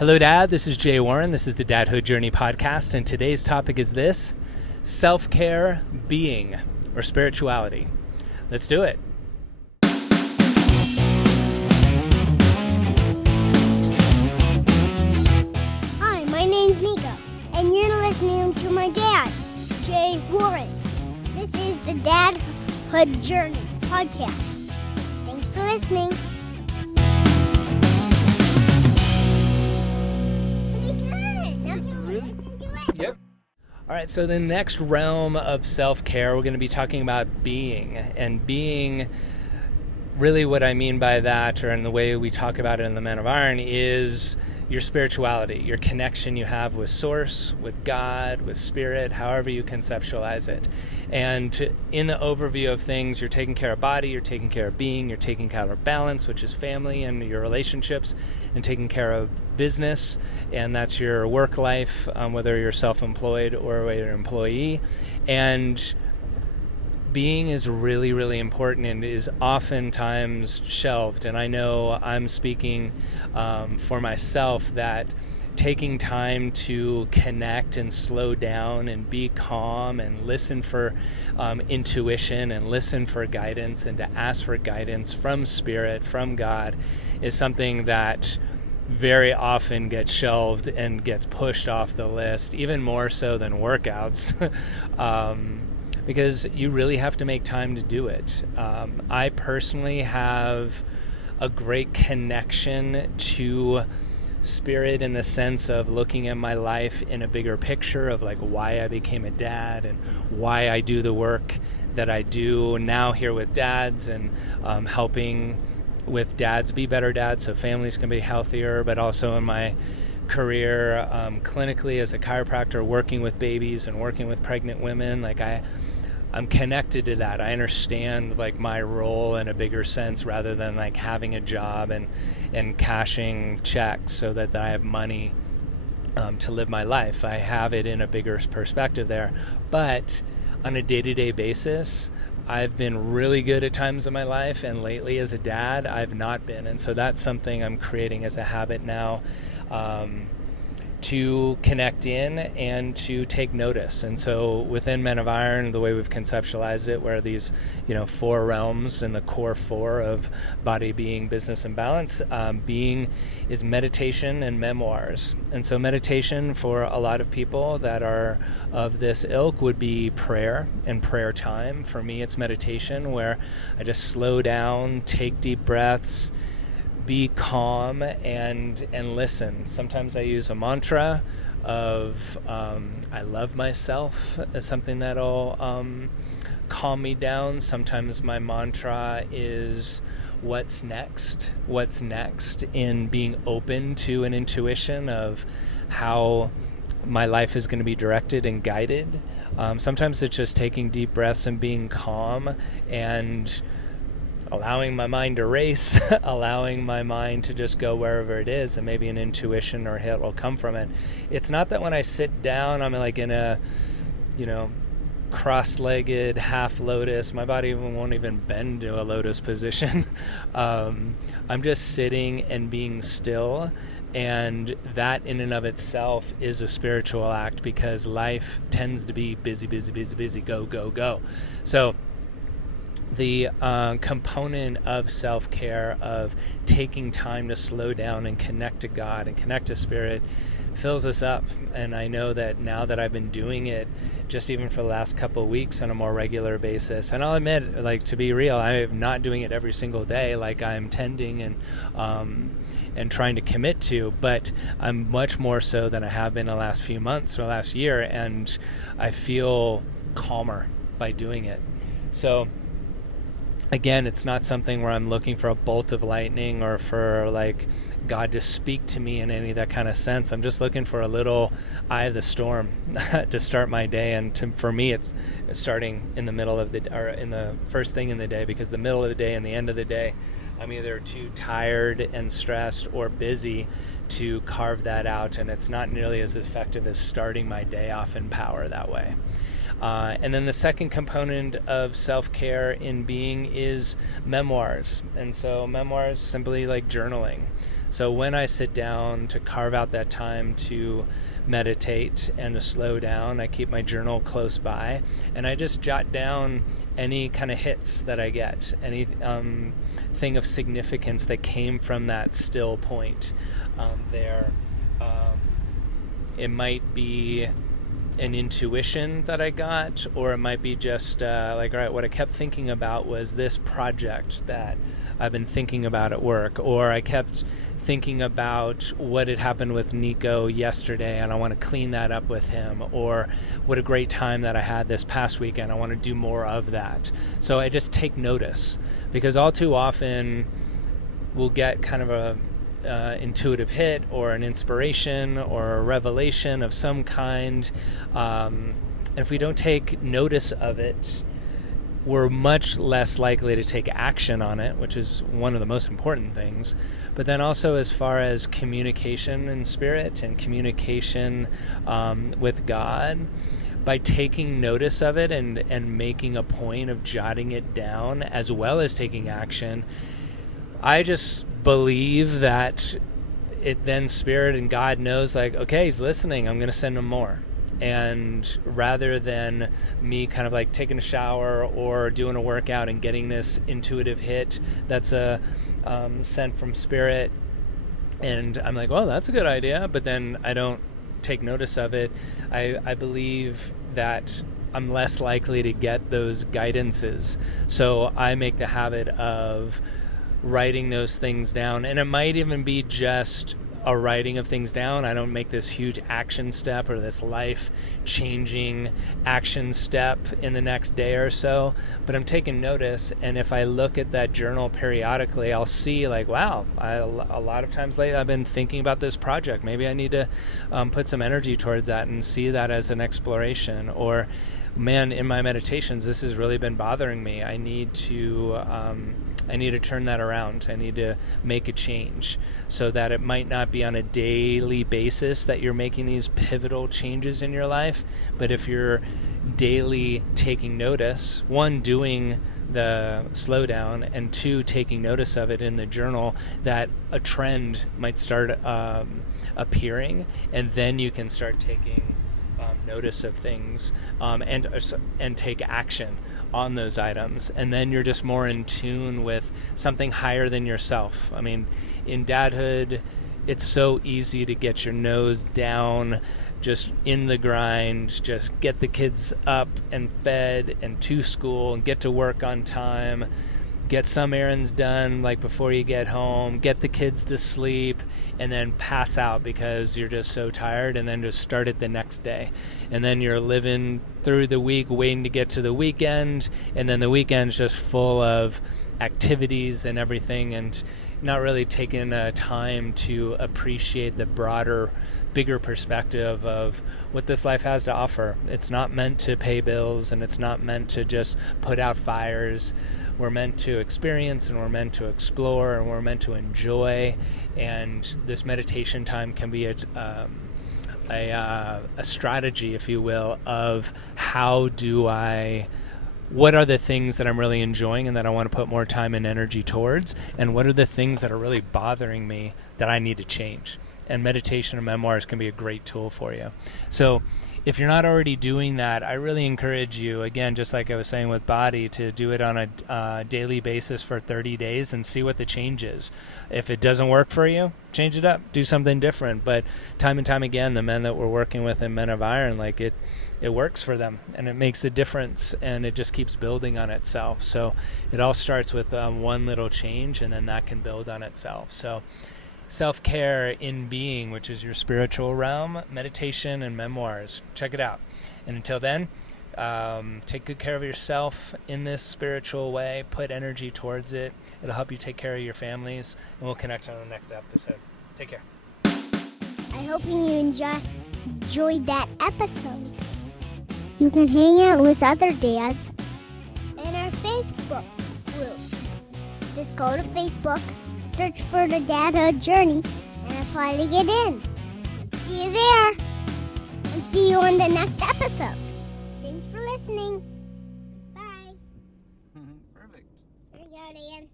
Hello, Dad. This is Jay Warren. This is the Dadhood Journey podcast, and today's topic is this: self-care, being, or spirituality. Let's do it. Hi, my name's Mika, and you're listening to my dad, Jay Warren. This is the Dadhood Journey podcast. Thanks for listening. Yep. All right, so the next realm of self-care, we're going to be talking about being. And being, really what I mean by that, or in the way we talk about it in the Men of Iron, is your spirituality, your connection you have with Source, with God, with Spirit, however you conceptualize it. And in the overview of things, you're taking care of body, you're taking care of being, you're taking care of balance, which is family and your relationships, and taking care of business, and that's your work life, whether you're self-employed or whether you're an employee. And being is really, really important and is oftentimes shelved. And I know I'm speaking for myself that taking time to connect and slow down and be calm and listen for intuition and listen for guidance and to ask for guidance from Spirit, from God, is something that very often gets shelved and gets pushed off the list, even more so than workouts. Because you really have to make time to do it. I personally have a great connection to Spirit in the sense of looking at my life in a bigger picture of like why I became a dad and why I do the work that I do now here with dads, and helping with dads be better dads so families can be healthier, but also in my career clinically as a chiropractor, working with babies and working with pregnant women. Like I'm connected to that. I understand like my role in a bigger sense rather than like having a job and cashing checks so that I have money to live my life. I have it in a bigger perspective there. But on a day-to-day basis, I've been really good at times in my life, and lately as a dad, I've not been. And so that's something I'm creating as a habit now, to connect in and to take notice. And so within Men of Iron, the way we've conceptualized it, where these, four realms and the core four of body, being, business, and balance, being is meditation and memoirs. And so meditation for a lot of people that are of this ilk would be prayer and prayer time. For me, it's meditation where I just slow down, take deep breaths, be calm and listen. Sometimes I use a mantra of I love myself as something that'll calm me down. Sometimes my mantra is what's next in being open to an intuition of how my life is going to be directed and guided. Sometimes it's just taking deep breaths and being calm and allowing my mind to race, allowing my mind to just go wherever it is, and maybe an intuition or hit will come from it. It's not that when I sit down, I'm like in a, cross-legged half lotus. My body won't even bend to a lotus position. I'm just sitting and being still, and that in and of itself is a spiritual act because life tends to be busy, go. So the component of self-care, of taking time to slow down and connect to God and connect to Spirit, fills us up. And I know that now that I've been doing it just even for the last couple of weeks on a more regular basis, and I'll admit, like, to be real, I'm not doing it every single day like I'm tending and trying to commit to, but I'm much more so than I have been the last few months or last year, and I feel calmer by doing it. So again, it's not something where I'm looking for a bolt of lightning or for like God to speak to me in any of that kind of sense. I'm just looking for a little eye of the storm to start my day. And for me, it's starting in the middle of or in the first thing in the day, because the middle of the day and the end of the day, I'm either too tired and stressed or busy to carve that out. And it's not nearly as effective as starting my day off in power that way. And then the second component of self-care in being is memoirs. And so memoirs, simply like journaling. So when I sit down to carve out that time to meditate and to slow down, I keep my journal close by, and I just jot down any kind of hits that I get, any thing of significance that came from that still point there. It might be an intuition that I got, or it might be just like, all right, what I kept thinking about was this project that I've been thinking about at work, or I kept thinking about what had happened with Nico yesterday and I want to clean that up with him, or what a great time that I had this past weekend, I want to do more of that. So I just take notice, because all too often we'll get kind of a intuitive hit or an inspiration or a revelation of some kind, and if we don't take notice of it, we're much less likely to take action on it, which is one of the most important things. But then also, as far as communication in spirit and communication with God, by taking notice of it and making a point of jotting it down as well as taking action, I just believe that it then spirit and God knows, like, okay, he's listening, I'm going to send him more. And rather than me kind of like taking a shower or doing a workout and getting this intuitive hit that's a sent from spirit, and I'm like, well, that's a good idea, but then I don't take notice of it, I believe that I'm less likely to get those guidances. So I make the habit of writing those things down, and it might even be just a writing of things down. I don't make this huge action step or this life-changing action step in the next day or so, but I'm taking notice, and if I look at that journal periodically, I'll see, like, wow, a lot of times lately I've been thinking about this project. Maybe I need to put some energy towards that and see that as an exploration. Or, man, in my meditations, this has really been bothering me. I need to turn that around. I need to make a change, so that it might not be on a daily basis that you're making these pivotal changes in your life, but if you're daily taking notice, one, doing the slowdown, and two, taking notice of it in the journal, that a trend might start appearing, and then you can start taking notice of things and take action on those items, and then you're just more in tune with something higher than yourself. I mean, in dadhood, it's so easy to get your nose down, just in the grind, just get the kids up and fed and to school and get to work on time, get some errands done like before you get home, get the kids to sleep, and then pass out because you're just so tired, and then just start it the next day. And then you're living through the week waiting to get to the weekend, and then the weekend's just full of activities and everything, and not really taking time to appreciate the broader, bigger perspective of what this life has to offer. It's not meant to pay bills, and it's not meant to just put out fires. We're meant to experience, and we're meant to explore, and we're meant to enjoy. And this meditation time can be a strategy, if you will, of what are the things that I'm really enjoying and that I want to put more time and energy towards, and what are the things that are really bothering me that I need to change. And meditation and memoirs can be a great tool for you. So if you're not already doing that, I really encourage you, again, just like I was saying with body, to do it on a daily basis for 30 days and see what the change is. If it doesn't work for you, change it up, do something different. But time and time again, the men that we're working with in Men of Iron, like it works for them, and it makes a difference, and it just keeps building on itself. So it all starts with one little change, and then that can build on itself. So self-care in being, which is your spiritual realm, meditation and memoirs. Check it out. And until then, take good care of yourself in this spiritual way. Put energy towards it. It'll help you take care of your families, and we'll connect on the next episode. Take care. I hope you enjoyed that episode. You can hang out with other dads in our Facebook group. Just go to Facebook, search for the Dadhood Journey, and apply to get in. See you there, and see you on the next episode. Thanks for listening. Bye. Perfect. There you go, Dan.